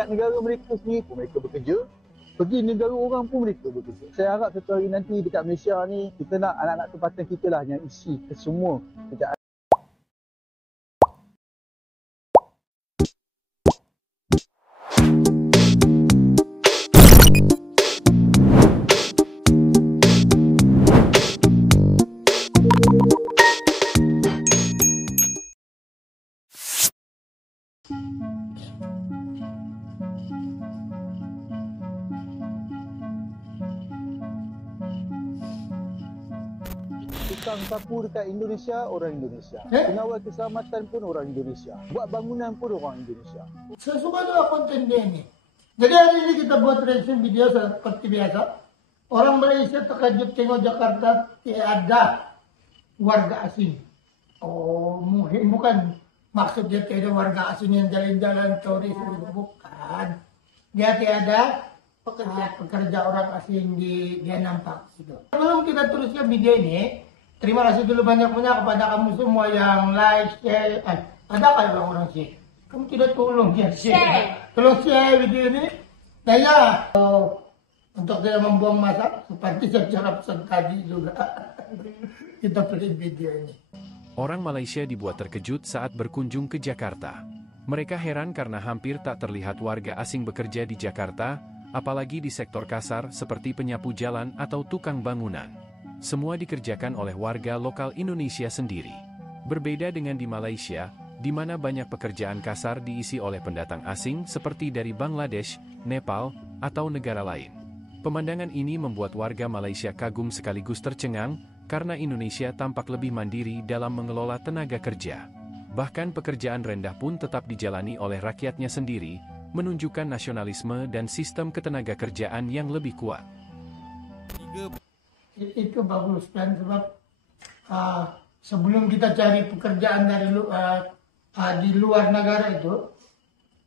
Kat negara mereka sendiri pun mereka bekerja. Pergi negara orang pun mereka bekerja. Saya harap satu hari nanti dekat Malaysia ni, kita nak anak-anak tempatan kita lah yang isi ke semua dekat tukang sapu dekat Indonesia, orang Indonesia. Pengawal keselamatan pun orang Indonesia. Buat bangunan pun orang Indonesia. Saya suka juga konten dia ini. Jadi hari ini kita buat reaction video seperti biasa. Orang Malaysia terkejut tengok Jakarta tiada warga asing. Oh, mungkin bukan maksudnya tiada warga asing yang jalan-jalan turis, bukan. Dia tiada pekerja orang asing dia nampak situ. Sebelum kita teruskan video ini, terima kasih dulu banyak-banyak kepada kamu semua yang like, share. Ada kalau orang share? Kamu tidak tolong dia share. Tolong share video ini. Nah ya, untuk tidak membuang masa, seperti secara pesan tadi juga. Kita play video ini. Orang Malaysia dibuat terkejut saat berkunjung ke Jakarta. Mereka heran karena hampir tak terlihat warga asing bekerja di Jakarta, apalagi di sektor kasar seperti penyapu jalan atau tukang bangunan. Semua dikerjakan oleh warga lokal Indonesia sendiri. Berbeda dengan di Malaysia, di mana banyak pekerjaan kasar diisi oleh pendatang asing seperti dari Bangladesh, Nepal, atau negara lain. Pemandangan ini membuat warga Malaysia kagum sekaligus tercengang, karena Indonesia tampak lebih mandiri dalam mengelola tenaga kerja. Bahkan pekerjaan rendah pun tetap dijalani oleh rakyatnya sendiri, menunjukkan nasionalisme dan sistem ketenaga kerjaan yang lebih kuat. Itu bagus kan, sebab sebelum kita cari pekerjaan di luar negara itu,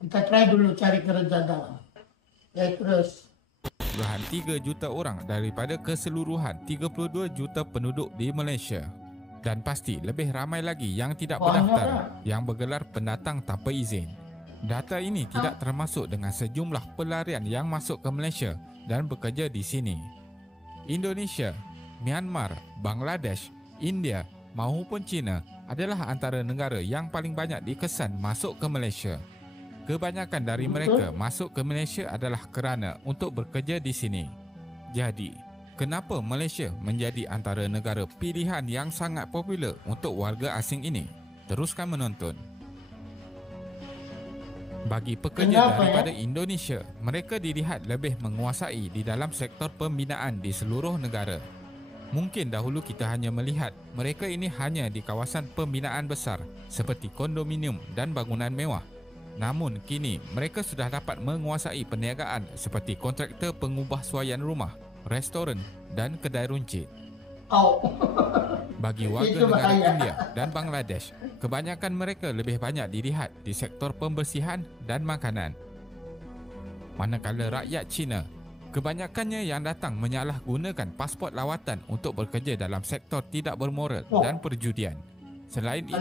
kita try dulu cari kerja dalam. Ya terus. Puluhan 3 juta orang daripada keseluruhan 32 juta penduduk di Malaysia. Dan pasti lebih ramai lagi yang tidak berdaftar, yang bergelar pendatang tanpa izin. Data ini tidak termasuk dengan sejumlah pelarian yang masuk ke Malaysia dan bekerja di sini. Indonesia, Myanmar, Bangladesh, India maupun China adalah antara negara yang paling banyak dikesan masuk ke Malaysia. Kebanyakan dari mereka masuk ke Malaysia adalah kerana untuk bekerja di sini. Jadi, kenapa Malaysia menjadi antara negara pilihan yang sangat popular untuk warga asing ini? Teruskan menonton. Bagi pekerja daripada Indonesia, mereka dilihat lebih menguasai di dalam sektor pembinaan di seluruh negara. Mungkin dahulu kita hanya melihat mereka ini hanya di kawasan pembinaan besar seperti kondominium dan bangunan mewah. Namun kini mereka sudah dapat menguasai perniagaan seperti kontraktor pengubah suaian rumah, restoran dan kedai runcit. Bagi warga negara India dan Bangladesh, kebanyakan mereka lebih banyak dilihat di sektor pembersihan dan makanan. Manakala rakyat Cina, kebanyakannya yang datang menyalahgunakan pasport lawatan untuk bekerja dalam sektor tidak bermoral dan perjudian. Selain itu,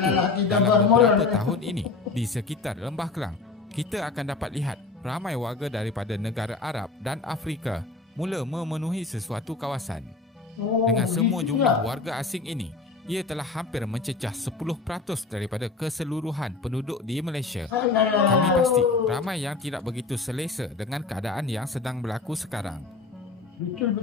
dalam beberapa tahun ini, di sekitar Lembah Kelang, kita akan dapat lihat ramai warga daripada negara Arab dan Afrika mula memenuhi sesuatu kawasan. Dengan semua jumlah warga asing ini, ia telah hampir mencecah 10% daripada keseluruhan penduduk di Malaysia. Kami pasti ramai yang tidak begitu selesa dengan keadaan yang sedang berlaku sekarang. Betul.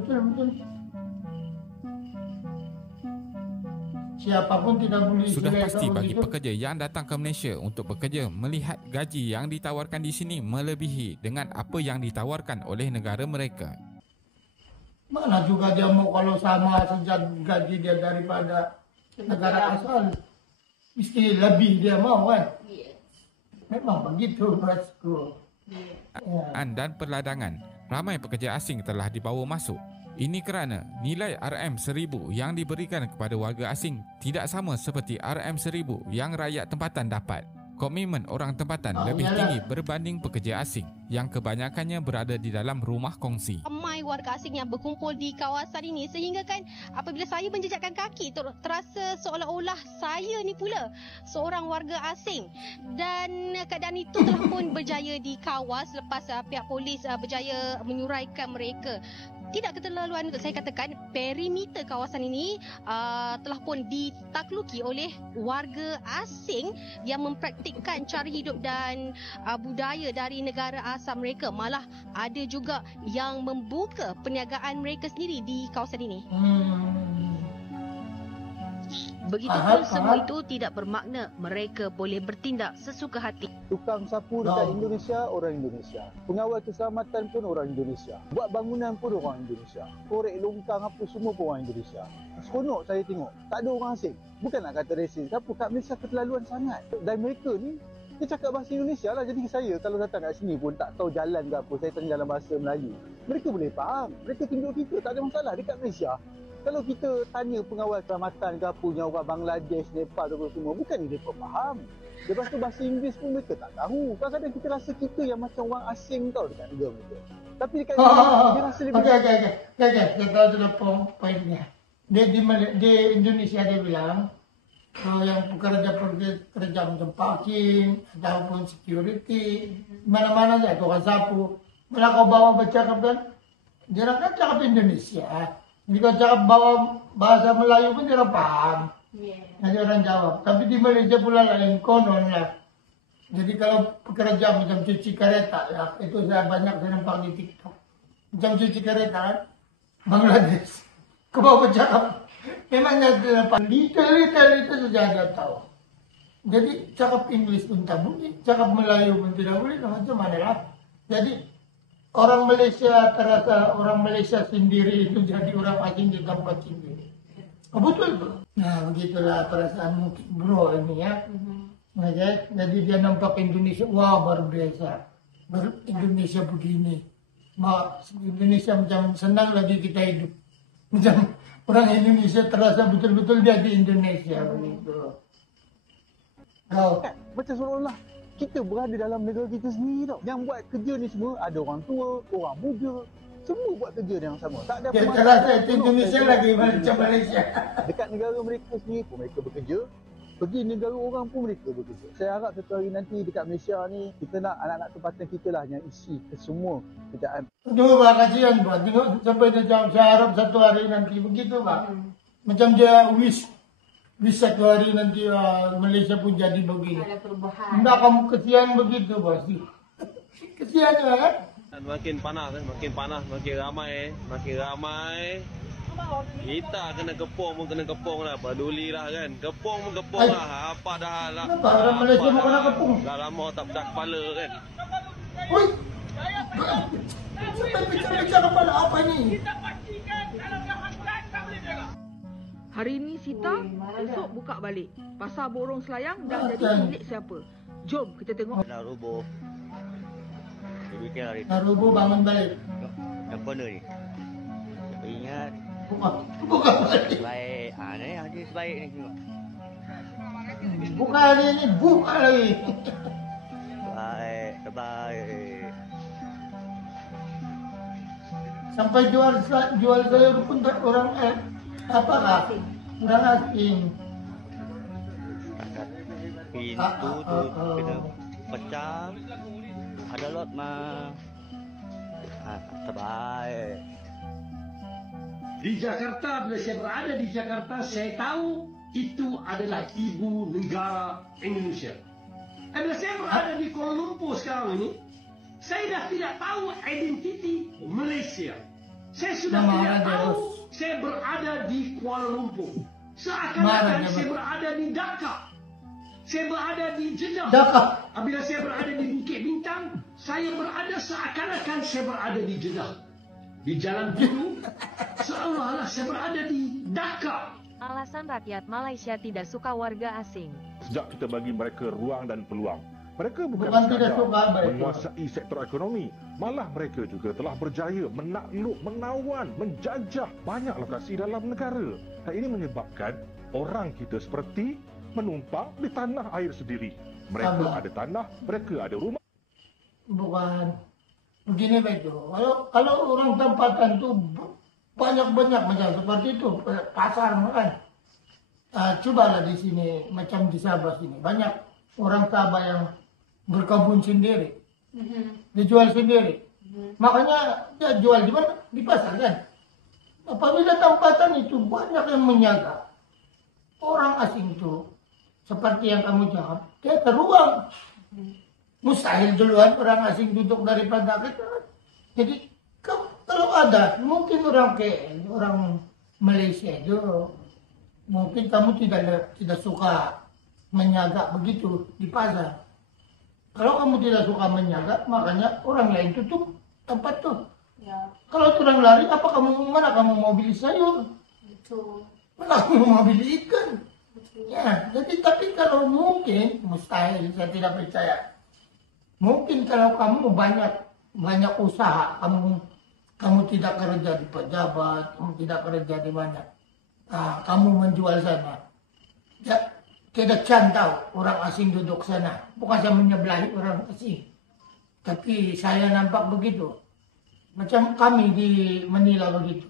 Siapapun tidak boleh. Sudah pasti bagi pekerja yang datang ke Malaysia untuk bekerja melihat gaji yang ditawarkan di sini melebihi dengan apa yang ditawarkan oleh negara mereka. Mana juga dia mau kalau sama saja gaji dia daripada negara asal, mesti lebih dia mau kan? Memang begitu bosku. Dan perladangan, ramai pekerja asing telah dibawa masuk. Ini kerana nilai RM1000 yang diberikan kepada warga asing tidak sama seperti RM1000 yang rakyat tempatan dapat. Komitmen orang tempatan lebih tinggi berbanding pekerja asing yang kebanyakannya berada di dalam rumah kongsi. Ramai warga asing yang berkumpul di kawasan ini sehingga kan apabila saya menjejakkan kaki terasa seolah-olah saya ni pula seorang warga asing, dan keadaan itu telah pun berjaya dikawal selepas pihak polis berjaya menyuraikan mereka. Tidak keterlaluan untuk saya katakan perimeter kawasan ini telah pun ditakluki oleh warga asing yang mempraktikkan cara hidup dan budaya dari negara asal mereka. Malah ada juga yang membuka perniagaan mereka sendiri di kawasan ini. Begitupun semua itu tidak bermakna mereka boleh bertindak sesuka hati. Tukang sapu dekat Indonesia, orang Indonesia. Pengawal keselamatan pun orang Indonesia. Buat bangunan pun orang Indonesia. Korek longkang apa semua pun orang Indonesia. Seronok saya tengok. Tak ada orang asing. Bukan nak kata resis. Apa kat Malaysia keterlaluan sangat. Dan mereka ni, dia cakap bahasa Indonesia lah. Jadi saya kalau datang kat sini pun tak tahu jalan ke apa, saya tanya dalam bahasa Melayu. Mereka boleh faham. Mereka tunjuk kita. Tak ada masalah dekat Malaysia. Kalau kita tanya pengawal keselamatan ke apa yang orang Bangladesh, Nepal tu semua, bukan mereka faham. Lepas tu bahasa Inggeris pun mereka tak tahu. Kadang-kadang kita rasa kita yang macam orang asing tau dekat negara mereka. Tapi dekat dia rasa lebih... Okey. Saya tahu sudah poinnya. Di Indonesia dia bilang, yang pekerja macam parking, ataupun security, mana-mana saja, tukang sapu. Malah kau bawa bercakap kan, dia kan cakap Indonesia. Jadi kalau cakap bawa bahasa Melayu pun dia orang faham. Nanti orang jawab. Tapi di Malaysia pula lain, konon lah. Jadi kalau pekerja macam cuci kereta, ya, itu saya nampak di TikTok. Macam cuci kereta kan, Bangladesh. Kau bawa bercakap. Memangnya dia nampak little itu saja ada tahu. Jadi cakap English pun tak boleh, cakap Melayu pun tidak boleh, macam mana lah. Jadi orang Malaysia terasa orang Malaysia sendiri itu jadi orang asing di tempat sendiri. Betul tu. Nah, begitulah perasaan mungkin bro ini ya. Okay? Jadi dia nampak Indonesia, wah luar biasa. Indonesia begini. Indonesia macam senang lagi kita hidup. Macam orang Indonesia terasa betul-betul dia di Indonesia begitu. Macam seolah-olah kita berada dalam negara kita sendiri tau. Yang buat kerja ni semua ada orang tua, orang muda. Semua buat kerja yang sama. Tak ada dia terasa Indonesia lagi macam Malaysia. Dekat negara mereka sendiri pun mereka bekerja. Pergi negara orang pun mereka bekerja. Saya harap satu hari nanti dekat Malaysia ni, kita nak anak-anak tempatan kita lah yang isi ke semua kerjaan. Aduh, Pak, kasihan Pak. Tengok sampai dia jawab, saya harap satu hari nanti begitu Pak. Macam dia wish satu hari nanti Malaysia pun jadi begini. Ada perubahan. Enggak kamu kesian begitu pasti. Kesian kan? Makin panas, makin ramai. Kita kena kepung lah, peduli lah kan. Kepung lah, apa dah lah. Kenapa orang Malaysia mau kena kepung? Dah lama tak pecah kepala kan. Oi, sampai pecah kepala apa ni? Hari ni Sita, esok buka balik. Pasar borong selayang dah jadi milik siapa? Jom kita tengok. Dah roboh. Dah roboh bangun balik. Yang mana ni? Ingat. Buka balik. Baik. Ni hadis baik ni tengok. Buka hari ni, buka lagi. Baik. Sampai jual sayur pun tak orang apakah? Orang asing. Pintu tu kena pecah. Ada lot mah. Terbaik. Di Jakarta, bila saya berada di Jakarta, saya tahu itu adalah ibu negara Indonesia. Dan bila saya berada di Kuala Lumpur sekarang ini, saya dah tidak tahu identiti Malaysia. Saya sudah tidak tahu saya berada di Kuala Lumpur. Seakan-akan saya berada di Dhaka. Saya berada di Jeddah. Apabila saya berada di Bukit Bintang, saya berada seakan-akan saya berada di Jeddah. Di Jalan Biru, seolah-olah saya berada di Dhaka. Alasan rakyat Malaysia tidak suka warga asing. Sejak kita bagi mereka ruang dan peluang, mereka bukan tidak suka menguasai sektor ekonomi, malah mereka juga telah berjaya menakluk, menawan, menjajah banyak lokasi dalam negara. Dan ini menyebabkan orang kita seperti menumpang di tanah air sendiri. Mereka ada tanah, mereka ada rumah. Bukan. Begini begitu. Kalau orang tempatan tuh banyak-banyak macam seperti itu. Pasar kan. Cobalah di sini, macam di Sabah sini. Banyak orang Sabah yang berkebun sendiri. Dijual sendiri. Makanya dia jual di mana? Di pasar kan. Apabila tempatan itu banyak yang menjaga. Orang asing itu, seperti yang kamu jawab, dia teruang. Mustahil duluan orang asing duduk daripada kita. Jadi kalau ada, mungkin orang KL, orang Malaysia itu, mungkin kamu tidak suka menjaga begitu di pasar. Kalau kamu tidak suka menjaga, makanya orang lain tutup tempat tuh. Ya. Kalau orang lari, mana kamu mau beli sayur? Betul. Mana kamu mau beli ikan? Betul. Ya, jadi tapi kalau mungkin, mustahil, saya tidak percaya. Mungkin kalau kamu banyak usaha, kamu tidak kerja di pejabat, kamu tidak kerja di mana, kamu menjual sana. Ya, tidak tahu orang asing duduk sana. Bukan saya menyebelahi orang asing, tapi saya nampak begitu. Macam kami di Manila begitu.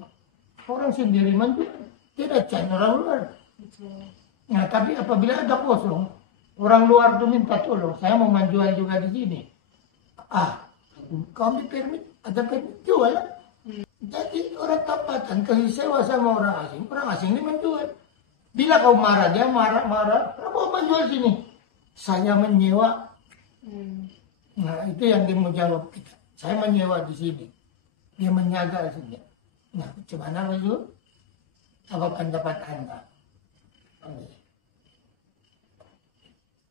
Orang sendiri menjual, tidak orang luar. Nah, tapi apabila ada kosong, orang luar itu minta tolong, saya mau menjual juga di sini. Kami permit, ada permit jual. Jadi orang tempatan kasih sewa sama orang asing ini menjual. Bila kau marah, dia marah. Kenapa kau menjual sini? Saya menyewa. Nah, itu yang dia mau jawab kita. Saya menyewa di sini. Dia menjaga di sini. Nah, bagaimana itu? Apa pendapat Anda?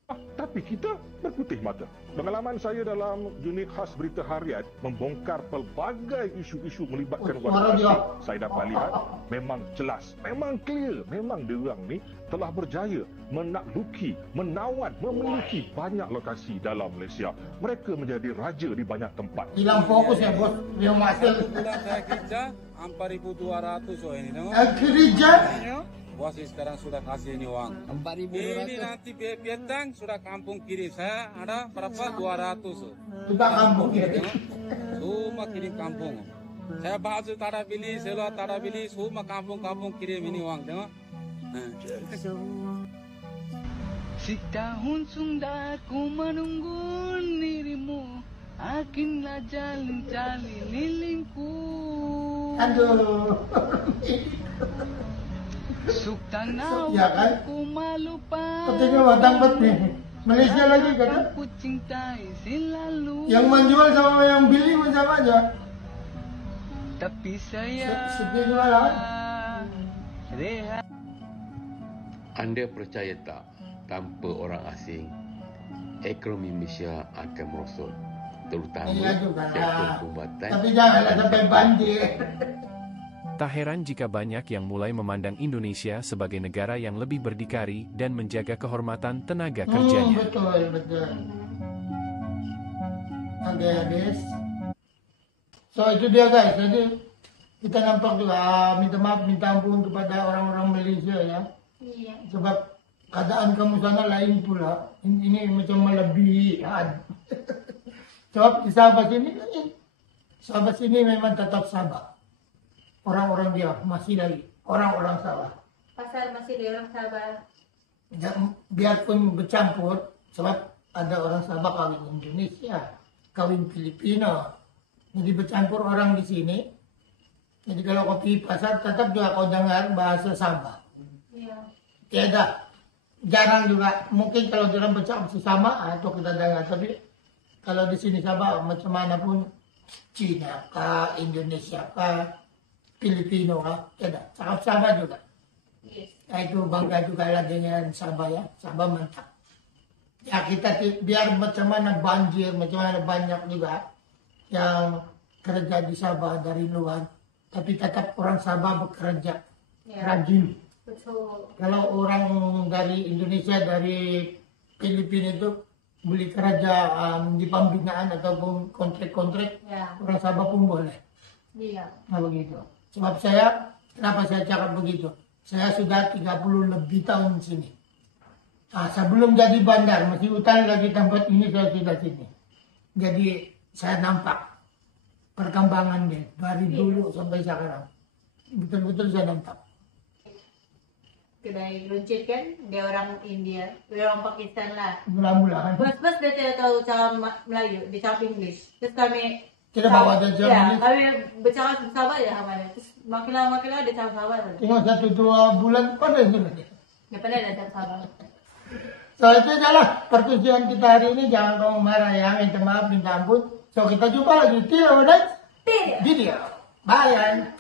Tapi kita berputih mata. Pengalaman saya dalam unit khas berita harian membongkar pelbagai isu-isu melibatkan warga asing. Saya dapat lihat memang jelas, memang clear, memang diorang ni telah berjaya menakluki, menawan, memiliki banyak lokasi dalam Malaysia. Mereka menjadi raja di banyak tempat. Hilang fokus ya bos, dia masuk. Bulan saya kerja 4.200 ini tengok. Kerja? Bos sekarang sudah kasih ini uang 4.200. Ini nanti petang sudah kampung kirim. Saya ada berapa? 200. Sudah kampung kirim. Semua kirim kampung. Saya baju tada beli, seluar tada beli, semua kampung-kampung kirim ini uang. Tengok. Setahun sudah ku menunggu dirimu, akhirnya jalan-jalan lilingku. Aduh. Suktana ya kan? ku malupa. Ketika batang peti Malaysia lagi kan? Ku cintai selalu. Yang menjual sama yang beli sama aja. Tapi saya Anda percaya tak, tanpa orang asing, ekonomi Malaysia akan merosot, terutama sektor perubatan. Tapi janganlah sampai banjir. Tak heran jika banyak yang mulai memandang Indonesia sebagai negara yang lebih berdikari dan menjaga kehormatan tenaga kerjanya. Betul. Oke, habis. So itu dia guys, jadi kita nampak juga minta maaf, minta ampun kepada orang-orang Malaysia ya. Iya. Sebab keadaan kamu sana lain pula. Ini macam melebihi. Sebab di Sabah sini memang tetap Sabah. Orang-orang dia masih lagi orang-orang Sabah. Pasar masih di orang Sabah. Biarpun bercampur, sebab ada orang Sabah kawin Indonesia, kawin Filipino, jadi bercampur orang di sini. Jadi kalau kau pergi pasar, tetap juga kau dengar bahasa Sabah. Iya. Tiada, jarang juga. Mungkin kalau orang bercampur sama, atau kita dengar. Tapi kalau di sini Sabah, macam mana pun Cina kah, Indonesia kah, Filipino kah, tidak. Cakap Sabah juga. Yes. Nah, itu bangga juga lah dengan Sabah ya. Sabah mantap. Ya kita biar macam mana banjir, macam mana banyak juga yang kerja di Sabah dari luar. Tapi tetap orang Sabah bekerja ya. Rajin. Betul. Kalau orang dari Indonesia, dari Filipina itu beli kerja di pembinaan ataupun kontrak-kontrak, ya. Orang Sabah pun boleh. Iya. Nah begitu. Sebab kenapa saya cakap begitu? Saya sudah 30 lebih tahun di sini. Sebelum jadi bandar, masih hutan lagi tempat ini saya sudah sini. Jadi saya nampak perkembangan dia dari dulu sampai sekarang. Betul-betul saya nampak. Kedai runcit kan, dia orang India, dia orang Pakistan lah. Mula-mula kan. Pas dia tidak tahu cara Melayu, dia cakap English. Terus kami kita bawa dia ya, kami bercakap sahabat ya sama dia. Terus makin lama dia cakap sahabat. Tengok 1-2 bulan pandai sudah. Dia pandai dah cakap sahabat. So itu adalah perkusian kita hari ini. Jangan kamu marah ya, minta maaf, minta ampun. So kita jumpa lagi. Tidak, video. Bye.